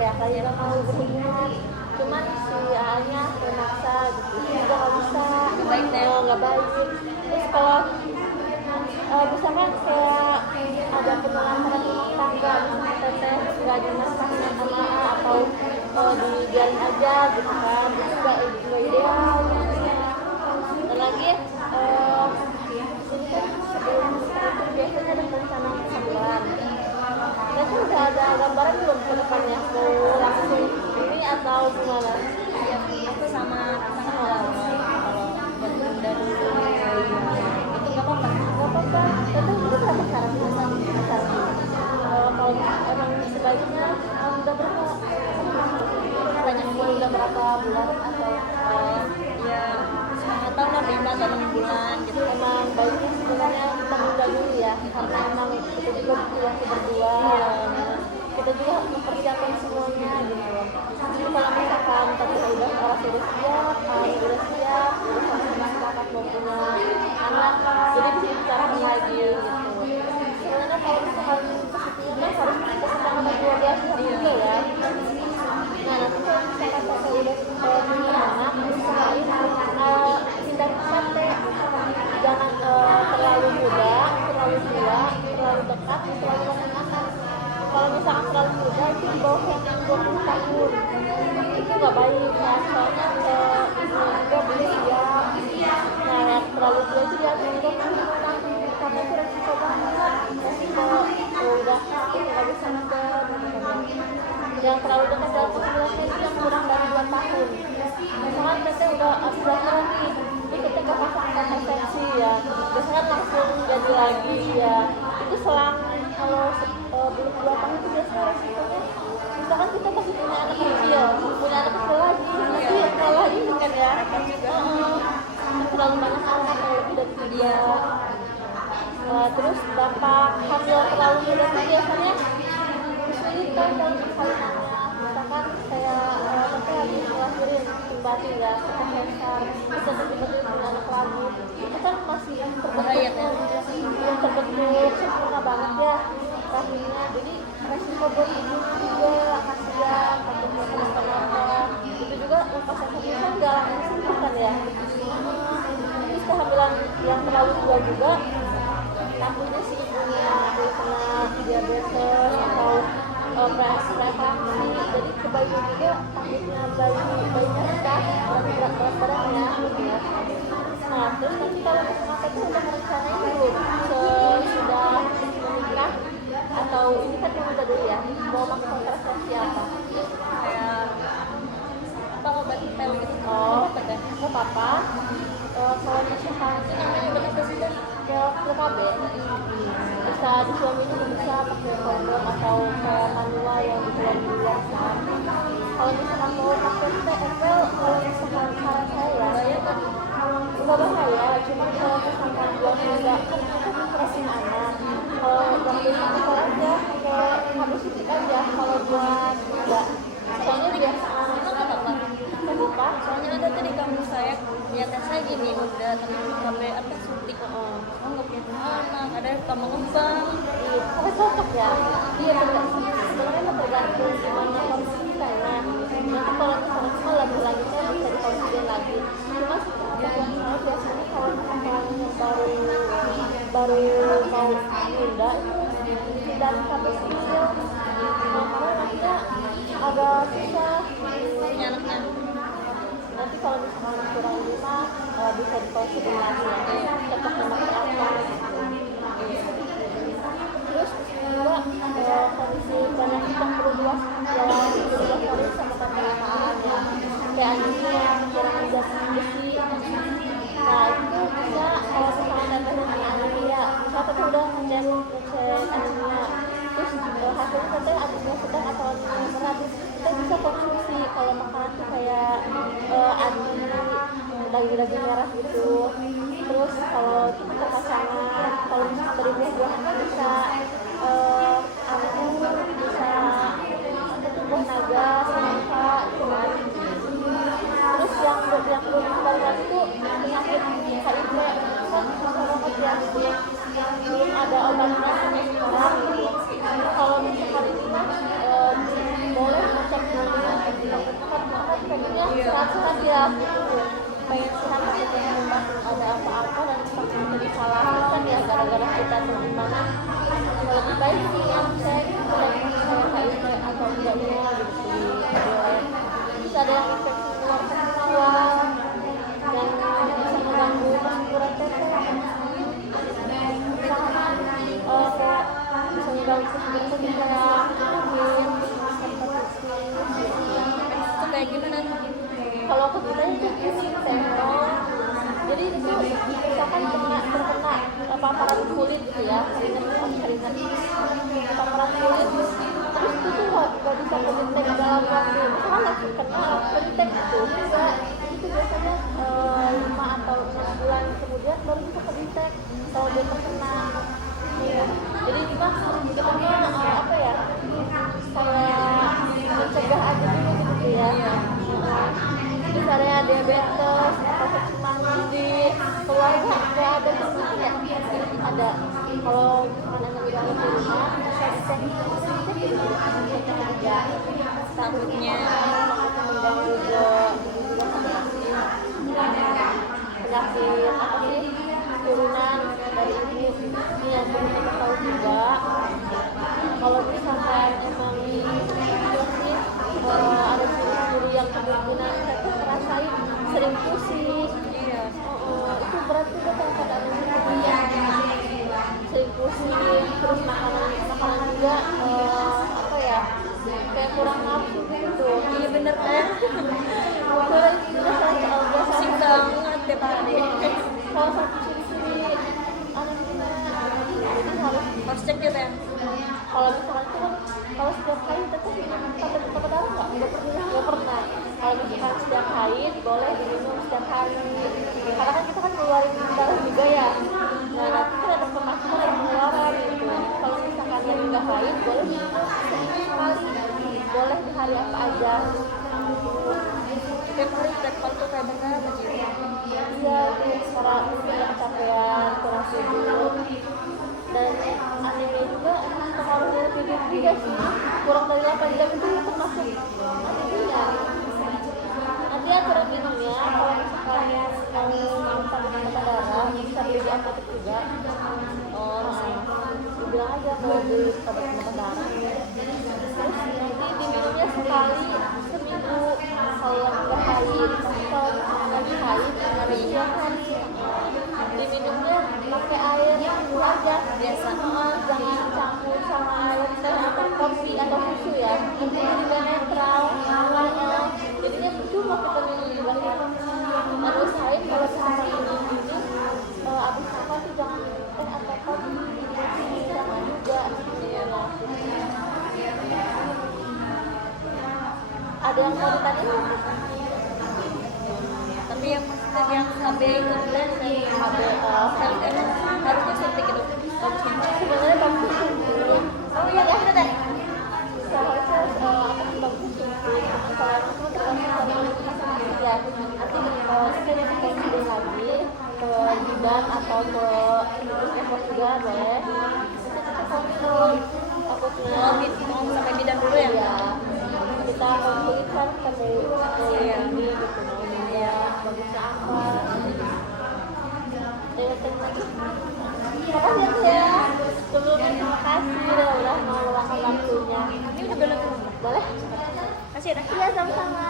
kayak kalian nggak mau berhubungan, cuman si A-nya memaksa gitu, juga nggak bisa, nggak baik. Terus kalau misalkan kayak ada penolakan rumah tangga, misalkan teteh nggak dimasakin sama A atau dibiarin aja gitu kan, itu nggak ideal gitu. Dan lagi ini kan sebelum nikah itu biasanya ada rencana kehamilan. Kita tuh udah ada gambaran belum ke depannya mau langsung ini atau gimana? Ya, aku sama pasangan kalau dari itu nggak apa-apa. Gak apa-apa, teteh itu berapa syarat kalau emang sebaiknya udah berapa banyak udah berapa bulan atau Ya 5 tahun lah, 5 atau 6 bulan gitu. emang baiknya sebenarnya kita menunda dulu ya, karena emang kita juga butuh waktu berdua. Kita juga harus mempersiapkan semuanya gitu. Jadi kalau misalkan tadi udah merasa udah siap, udah siap, udah sama masyarakat mau punya anak, jadi bisa dibicarakan lagi gitu. Sebenarnya kalau misalkan kesitunya harus kesepakatan dua belah pihak juga ya. Nah nanti kalau misalkan saya udah punya anak, usahain hindari sampai jangan terlalu muda, terlalu tua, terlalu dekat, terlalu lama. Kalau misalkan terlalu muda itu di bawah yang 20 tahun itu nggak baik ya, soalnya ibu juga belum siap. Nah yang terlalu tua itu dia juga nanti karena itu resiko banget, resiko udah nggak bisa ngejar. Yang terlalu dekat dalam kehamilannya itu yang kurang dari 2 tahun. Misalkan teteh udah habis lahiran nih, ini kita ke pasang kontrasepsi ya, biasanya langsung jadi lagi ya. Itu selang kalau belum 2 tahun itu biasanya resikonya, misalkan kita masih punya anak kecil lagi, nanti sekolah ini kan ya, terlalu banyak anak kalau lebih dari 3. Terus dampak hamil terlalu muda itu biasanya kesulitan dalam persalinannya. Misalkan kayak nanti habis ngelahirin batin ya, kita sesar, bisa tiba-tiba punya anak lagi, itu kan masih terbentuk sempurna banget ya rahimnya, jadi resiko buat ibu juga kasihan, takutnya kenapa-napa. Itu juga lepas satu kan gak langsung kan ya. Terus kehamilan yang terlalu tua juga takutnya si ibunya kena diabetes atau preeklampsi, jadi ke bayi juga takutnya bayinya rendah berat badannya gitu ya. Nah terus nanti kalau misalnya itu udah merencanain belum sudah menikah atau ini kan udah dulu ya mau pakai kontrasepsi apa Kayak apa, obat pil gitu. nggak apa-apa. Kalau misalkan Itu namanya obat apa sih kan? PKB bisa disuaminya bisa pakai kondom atau kayak manual yang dijual di luar sana. Kalau misalkan mau pakai TFL, kalau misalkan saran saya nggak bahaya, cuma kalau misalkan buat muda kan kita ngerasin anak, kalau yang beli itu aja kayak habis sedikit aja kalau buat muda, soalnya biasa Emang nggak apa-apa? kenapa? Soalnya ada tadi kamu saya lihat saya gini udah sampai apa suntik. Nggak punya anak, ada kamu ngembang. Tapi cocok ya. Iya sebenarnya tergantung gimana kondisi kita ya. Nanti kalau misalnya cuma lagi-laginya bisa dikonsider lagi. Cuma saya biasanya kalau misalkan yang baru mau pindah itu dan sampai kecil, karena nantinya agak susah. Punya anaknya. Nanti kalau misalkan kurang 5 bisa dikonsider lagi ya. Cocok sama apa. Terus juga kondisi penyakit yang perlu diwaspadai sama penderitaannya, kayak anemia yang kekurangan besi. Nah itu bisa kalau misalnya teteh punya anemia, misalnya teteh udah ngecek anemia, terus hasilnya teteh anemia sedang atau anemia berat, kita bisa konsumsi kalau makanan tuh kayak daging-daging merah gitu. Terus kalau kita pasangan, kalau misalnya dari buah-buahan bisa anggur, bisa buah naga, semangka, gitu kan. Terus yang belum dikembalikan itu penyakit HIV kan susah banget ya, belum ada obatnya sampai sekarang gitu. Kalau misalkan ini boleh baca bagus gitu kayak mungkin hepatitis itu kayak gimana tuh? kalau ke kita itu pusing tembok jadi itu misalkan terkena paparan kulit gitu ya keringat paparan kulit terus itu tuh nggak bisa kedetek dalam waktu misalkan lagi kena kedetek gitu enggak itu biasanya 5 atau 6 bulan kemudian baru bisa kedetek kalau dia terkena ya. Jadi kita apa ya kayak mencegah aja dulu gitu ya misalnya diabetes atau cuma di keluarga nggak ada teman ya ada kalau misalkan emang udah ada di rumah bisa dicek aja Takutnya mengganggu juga penyakit apa sih turunan dari ibu ini yang perlu kita tahu juga kalau misalkan emang ada ciri-ciri yang kemungkinan saya tuh ngerasain sering pusing iya itu berarti udah keadaan sering pusing terus makanan juga apa ya kayak kurang nafsu gitu iya bener kan pusing banget deh tadi salah satu ciri-ciri anak kita jadi harus cek gitu ya kalau misalkan itu kan kalau setiap haid tetap minum kata darah nggak pernah kalau misalkan setiap haid boleh diminum setiap hari karena kan kita kan keluarin darah juga ya nah nanti kan ada pemasukan dan pengeluaran gitu kalau misalkan yang nggak haid boleh minum sekali boleh di hari apa aja tiap hari tuh kayak bener apa sih iya cara kecapean kurang tidur dan anemia juga pengaruh dari tidur juga sih kurang dari 8 jam itu termasuk anemia nanti aturan minumnya kalau misalkan mau kata darah bisa beli di apotek juga bilang aja mau beli kata darah terus nanti diminumnya sekali seminggu kalau yang nggak haid kalau lagi haid harus tiap hari diminumnya pakai air itu aja biasa jangan campur sama air teh atau kopi atau susu ya itu juga netral jadinya percuma kita minum juga dan usahain kalau misalkan minum ini abis makan tuh jangan teh atau kopi sama juga ada yang mau ditanya tapi yang maksudnya yang KB itu dan AB harusnya suntik itu sebenarnya bagus suntik oh iya ya ada deh seharusnya bagus suntik kalau misalnya ya nanti kita presiden lagi ke bidan atau ke puskesmas juga boleh nanti kita konsul takutnya mau sampai bidan dulu ya ya kita konsulkan ke ini gitu ya bagusnya apa makasih ya sebelumnya terima kasih udah mau luangkan waktunya ini udah boleh boleh kasih ya iya sama-sama